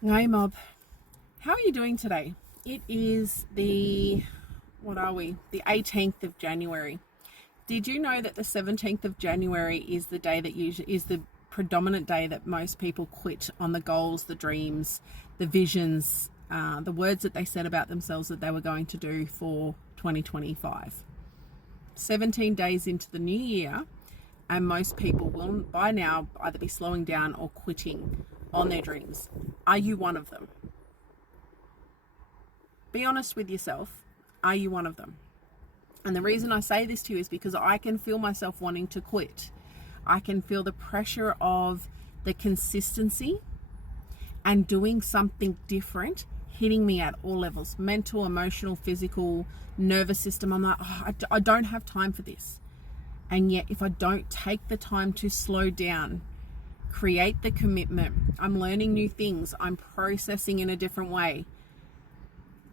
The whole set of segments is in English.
Hey Mob, how are you doing today? It is the 18th of January. Did you know that the 17th of January is the day that usually is the predominant day that most people quit on the goals, the dreams, the visions, the words that they said about themselves that they were going to do for 2025? 17 days into the new year, and most people will by now either be slowing down or quitting on their dreams. Are you one of them? Be honest with yourself. Are you one of them? And the reason I say this to you is because I can feel myself wanting to quit. I can feel the pressure of the consistency and doing something different hitting me at all levels: mental, emotional, physical, nervous system. I'm like, I don't have time for this. And yet, if I don't take the time to slow down, create the commitment, I'm learning new things, I'm processing in a different way,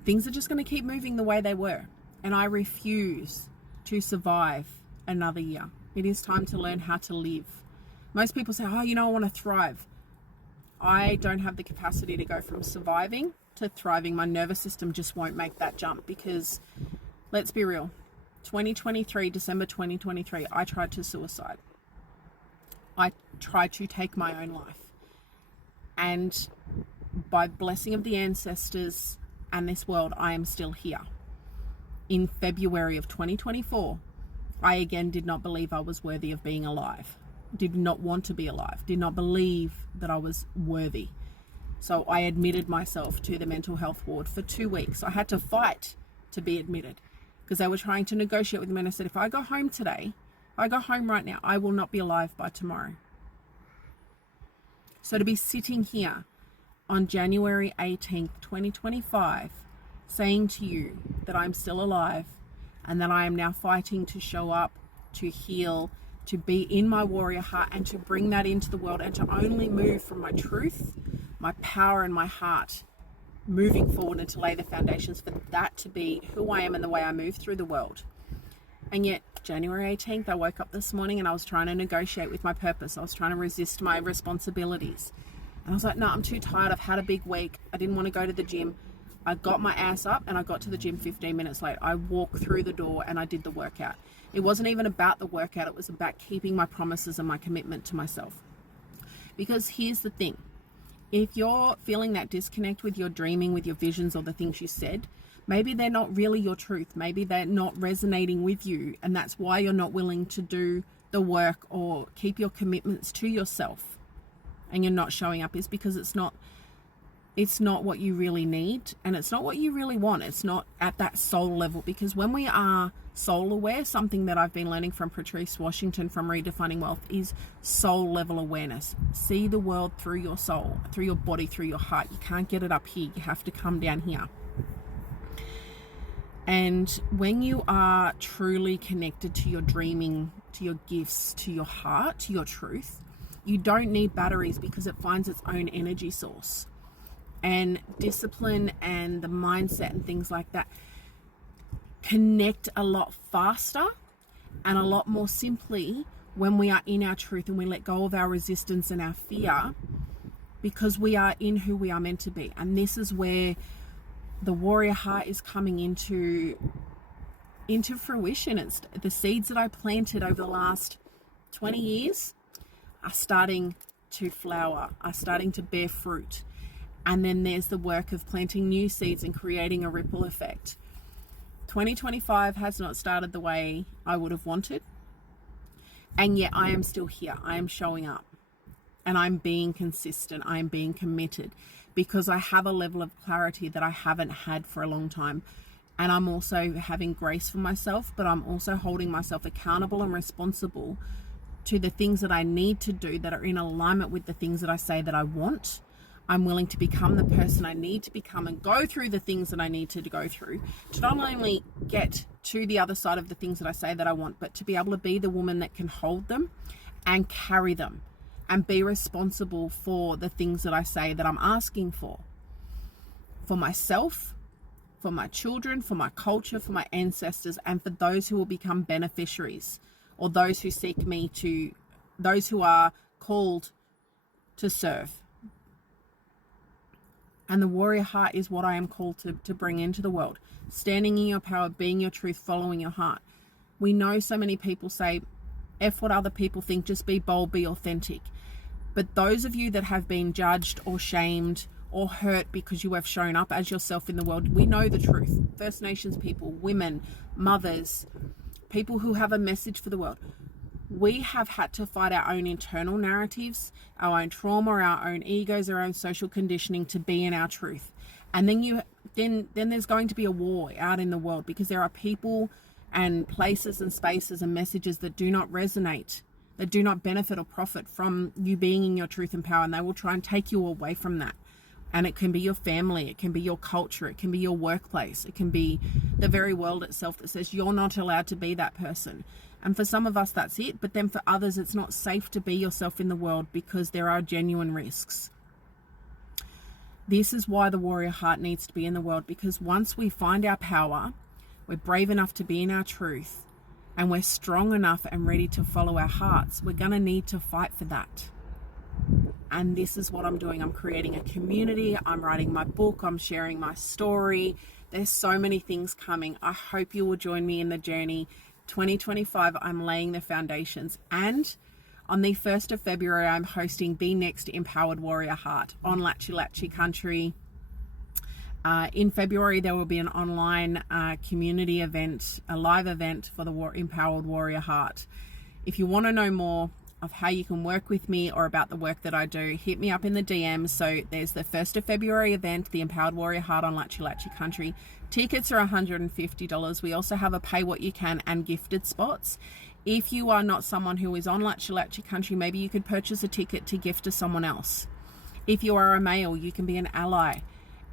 things are just going to keep moving the way they were. And I refuse to survive another year. It is time to learn how to live. Most people say, I want to thrive. I don't have the capacity to go from surviving to thriving. My nervous system just won't make that jump because, let's be real, December 2023, I tried to suicide. I tried to take my own life. And by blessing of the ancestors and this world, I am still here. In February of 2024, I again did not believe I was worthy of being alive, did not want to be alive, did not believe that I was worthy. So I admitted myself to the mental health ward for 2 weeks. I had to fight to be admitted because they were trying to negotiate with me. And I said, if I go home today, if I go home right now, I will not be alive by tomorrow. So to be sitting here on January 18th, 2025, saying to you that I'm still alive and that I am now fighting to show up, to heal, to be in my warrior heart and to bring that into the world and to only move from my truth, my power and my heart moving forward and to lay the foundations for that to be who I am and the way I move through the world. And yet January 18th, I woke up this morning and I was trying to negotiate with my purpose. I was trying to resist my responsibilities. And I was like, no, I'm too tired. I've had a big week. I didn't want to go to the gym. I got my ass up and I got to the gym 15 minutes late. I walked through the door and I did the workout. It wasn't even about the workout. It was about keeping my promises and my commitment to myself. Because here's the thing. If you're feeling that disconnect with your dreaming, with your visions or the things you said, maybe they're not really your truth. Maybe they're not resonating with you. And that's why you're not willing to do the work or keep your commitments to yourself. And you're not showing up is because it's not what you really need and it's not what you really want. It's not at that soul level, because when we are soul aware, something that I've been learning from Patrice Washington from Redefining Wealth is soul level awareness. See the world through your soul, through your body, through your heart. You can't get it up here. You have to come down here. And when you are truly connected to your dreaming, to your gifts, to your heart, to your truth, you don't need batteries because it finds its own energy source. And discipline and the mindset and things like that connect a lot faster and a lot more simply when we are in our truth and we let go of our resistance and our fear, because we are in who we are meant to be. And this is where the warrior heart is coming into fruition. It's the seeds that I planted over the last 20 years are starting to flower, are starting to bear fruit. And then there's the work of planting new seeds and creating a ripple effect. 2025 has not started the way I would have wanted. And yet I am still here. I am showing up. And I'm being consistent. I am being committed because I have a level of clarity that I haven't had for a long time. And I'm also having grace for myself, but I'm also holding myself accountable and responsible to the things that I need to do that are in alignment with the things that I say that I want. I'm willing to become the person I need to become and go through the things that I need to go through to not only get to the other side of the things that I say that I want, but to be able to be the woman that can hold them and carry them and be responsible for the things that I say that I'm asking for myself, for my children, for my culture, for my ancestors, and for those who will become beneficiaries or those who seek me to, those who are called to serve. And the warrior heart is what I am called to bring into the world. Standing in your power, being your truth, following your heart. We know so many people say, F what other people think, just be bold, be authentic. But those of you that have been judged or shamed or hurt because you have shown up as yourself in the world, we know the truth. First Nations people, women, mothers, people who have a message for the world. We have had to fight our own internal narratives, our own trauma, our own egos, our own social conditioning to be in our truth. And then there's going to be a war out in the world because there are people and places and spaces and messages that do not resonate, that do not benefit or profit from you being in your truth and power, and they will try and take you away from that. And it can be your family, it can be your culture, it can be your workplace, it can be the very world itself that says you're not allowed to be that person. And for some of us, that's it. But then for others, it's not safe to be yourself in the world because there are genuine risks. This is why the warrior heart needs to be in the world, because once we find our power, we're brave enough to be in our truth, and we're strong enough and ready to follow our hearts, we're going to need to fight for that. And this is what I'm doing. I'm creating a community. I'm writing my book. I'm sharing my story. There's so many things coming. I hope you will join me in the journey. 2025, I'm laying the foundations. And on the 1st of February, I'm hosting the next Empowered Warrior Heart on Latchi Latchi Country. In February, there will be an online community event, a live event for the Empowered Warrior Heart. If you want to know more of how you can work with me or about the work that I do, hit me up in the DMs. So there's the 1st of February event, the Empowered Warrior Heart on Latchi Latchi Country. Tickets are $150. We also have a pay what you can and gifted spots. If you are not someone who is on Latchi Latchi Country, maybe you could purchase a ticket to gift to someone else. If you are a male, you can be an ally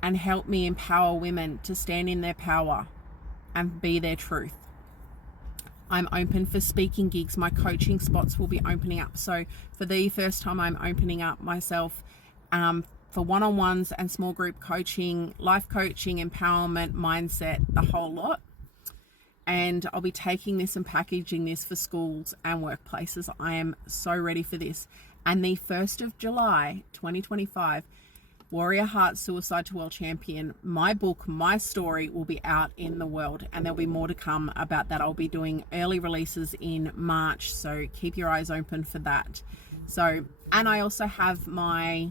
and help me empower women to stand in their power and be their truth. I'm open for speaking gigs. My coaching spots will be opening up. So for the first time, I'm opening up myself for one-on-ones and small group coaching, life coaching, empowerment, mindset, the whole lot. And I'll be taking this and packaging this for schools and workplaces. I am so ready for this. And the 1st of July, 2025, Warrior Heart Suicide to World Champion, my book, my story will be out in the world, and there'll be more to come about that. I'll be doing early releases in March, so keep your eyes open for that. So, and I also have my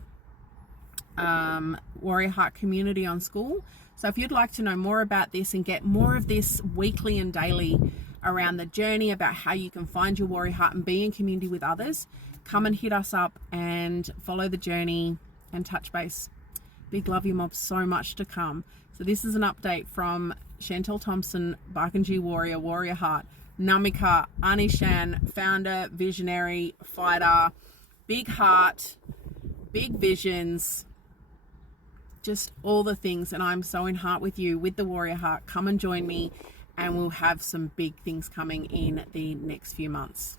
Warrior Heart community on school. So if you'd like to know more about this and get more of this weekly and daily around the journey about how you can find your warrior heart and be in community with others, come and hit us up and follow the journey and touch base. Big love you, mob. So much to come. So this is an update from Chantel Thompson, Barkindji Warrior, Warrior Heart, Namika Anishan, founder, visionary, fighter, big heart, big visions, just all the things. And I'm so in heart with you with the Warrior Heart. Come and join me, and we'll have some big things coming in the next few months.